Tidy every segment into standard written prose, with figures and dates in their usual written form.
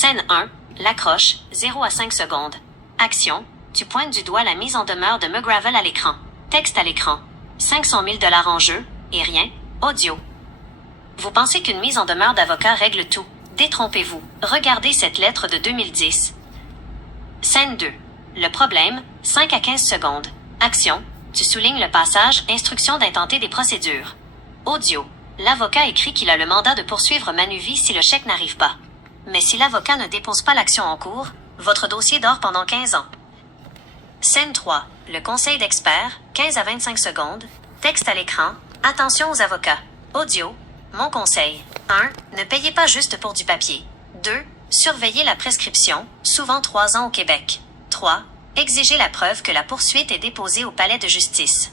Scène 1. L'accroche, 0 à 5 secondes. Action. Tu pointes du doigt la mise en demeure de McGravel à l'écran. Texte à l'écran. 500 000 $ en jeu, et rien. Audio. Vous pensez qu'une mise en demeure d'avocat règle tout? Détrompez-vous. Regardez cette lettre de 2010. Scène 2. Le problème, 5 à 15 secondes. Action. Tu soulignes le passage Instruction d'intenter des procédures. Audio. L'avocat écrit qu'il a le mandat de poursuivre Manuvie si le chèque n'arrive pas. Mais si l'avocat ne dépose pas l'action en cours, votre dossier dort pendant 15 ans. Scène 3. Le conseil d'experts, 15 à 25 secondes. Texte à l'écran. Attention aux avocats. Audio. Mon conseil. 1. Ne payez pas juste pour du papier. 2. Surveillez la prescription, souvent 3 ans au Québec. 3. Exigez la preuve que la poursuite est déposée au palais de justice.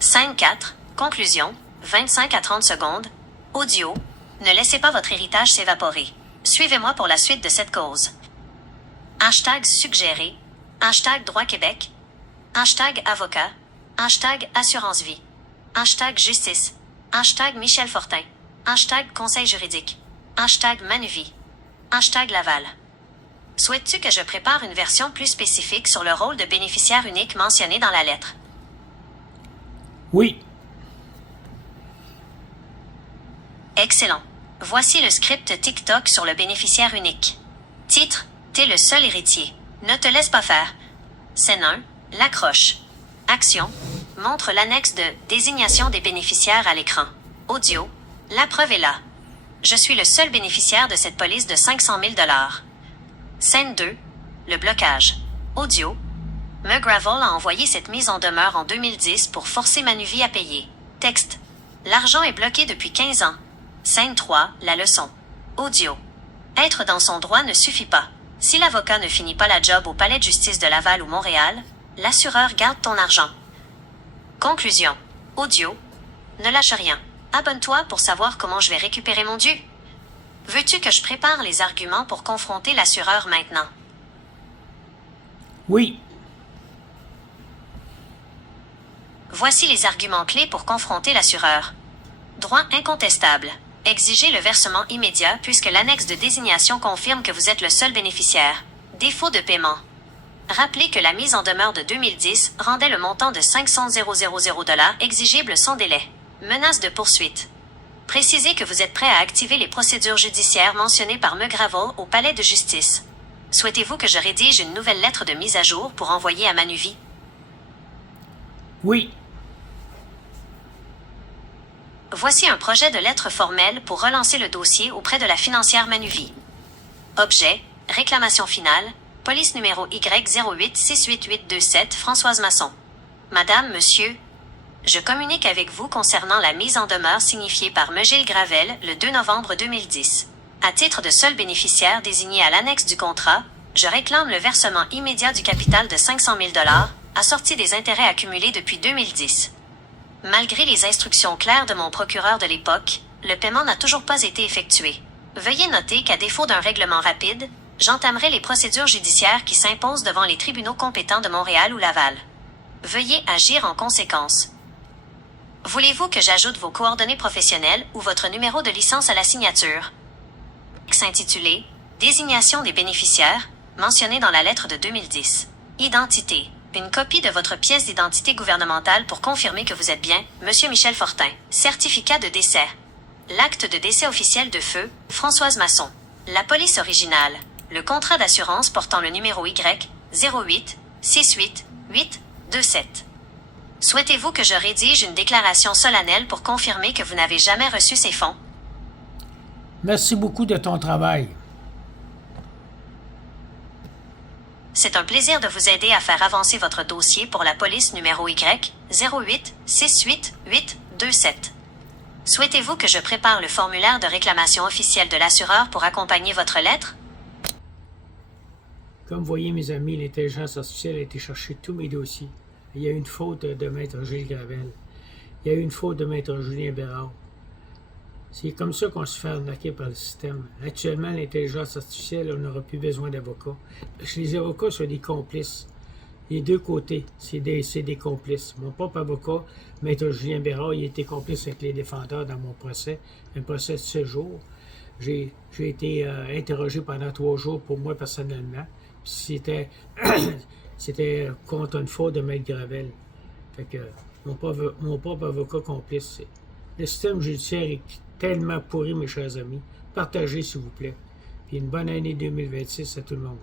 Scène 4. Conclusion. 25 à 30 secondes. Audio. Ne laissez pas votre héritage s'évaporer. Suivez-moi pour la suite de cette cause. Hashtag suggéré. Hashtag droit Québec. Hashtag avocat. Hashtag assurance vie. Hashtag justice. Hashtag Michel Fortin. Hashtag conseil juridique. Hashtag Manuvie. Hashtag Laval. Souhaites-tu que je prépare une version plus spécifique sur le rôle de bénéficiaire unique mentionné dans la lettre? Oui. Excellent. Voici le script TikTok sur le bénéficiaire unique. Titre: T'es le seul héritier. Ne te laisse pas faire. Scène 1. L'accroche. Action. Montre l'annexe de désignation des bénéficiaires à l'écran. Audio. La preuve est là. Je suis le seul bénéficiaire de cette police de 500 000 $. Scène 2. Le blocage. Audio. McGravel a envoyé cette mise en demeure en 2010 pour forcer Manuvie à payer. Texte. L'argent est bloqué depuis 15 ans. Scène 3. La leçon. Audio. Être dans son droit ne suffit pas. Si l'avocat ne finit pas la job au palais de justice de Laval ou Montréal, l'assureur garde ton argent. Conclusion. Audio. Ne lâche rien. Abonne-toi pour savoir comment je vais récupérer mon dû. Veux-tu que je prépare les arguments pour confronter l'assureur maintenant? Oui. Voici les arguments clés pour confronter l'assureur. Droit incontestable. Exigez le versement immédiat puisque l'annexe de désignation confirme que vous êtes le seul bénéficiaire. Défaut de paiement. Rappelez que la mise en demeure de 2010 rendait le montant de 500 000 $ exigible sans délai. Menace de poursuite. Précisez que vous êtes prêt à activer les procédures judiciaires mentionnées par McGravel au palais de justice. Souhaitez-vous que je rédige une nouvelle lettre de mise à jour pour envoyer à Manuvie? Oui. Voici un projet de lettre formelle pour relancer le dossier auprès de la financière Manuvie. Objet, réclamation finale, police numéro Y08-68827 Françoise Masson. Madame, Monsieur, je communique avec vous concernant la mise en demeure signifiée par Gilles Gravel le 2 novembre 2010. À titre de seul bénéficiaire désigné à l'annexe du contrat, je réclame le versement immédiat du capital de 500 000 $, assorti des intérêts accumulés depuis 2010. Malgré les instructions claires de mon procureur de l'époque, le paiement n'a toujours pas été effectué. Veuillez noter qu'à défaut d'un règlement rapide, j'entamerai les procédures judiciaires qui s'imposent devant les tribunaux compétents de Montréal ou Laval. Veuillez agir en conséquence. Voulez-vous que j'ajoute vos coordonnées professionnelles ou votre numéro de licence à la signature? Intitulé « Désignation des bénéficiaires » mentionné dans la lettre de 2010. Identité. Une copie de votre pièce d'identité gouvernementale pour confirmer que vous êtes bien Monsieur Michel Fortin. Certificat de décès. L'acte de décès officiel de feu, Françoise Masson. La police originale. Le contrat d'assurance portant le numéro Y08-68827. Souhaitez-vous que je rédige une déclaration solennelle pour confirmer que vous n'avez jamais reçu ces fonds? Merci beaucoup de ton travail. C'est un plaisir de vous aider à faire avancer votre dossier pour la police numéro Y08-68827. Souhaitez-vous que je prépare le formulaire de réclamation officielle de l'assureur pour accompagner votre lettre? Comme vous voyez, mes amis, l'intelligence artificielle a été chercher tous mes dossiers. Il y a eu une faute de Maître Gilles Gravel. Il y a eu une faute de Maître Julien Bérard. C'est comme ça qu'on se fait arnaquer par le système. Actuellement, l'intelligence artificielle, on n'aura plus besoin d'avocats. Les avocats sont des complices. Les deux côtés, c'est des complices. Mon propre avocat, Maître Julien Bérard, il était complice avec les défendeurs dans mon procès, un procès de 7 jours. J'ai été interrogé pendant 3 jours pour moi personnellement. Puis c'était contre une faute de Maître Gravel. Fait que mon propre avocat complice. Le système judiciaire est tellement pourri, mes chers amis. Partagez, s'il vous plaît. Puis une bonne année 2026 à tout le monde.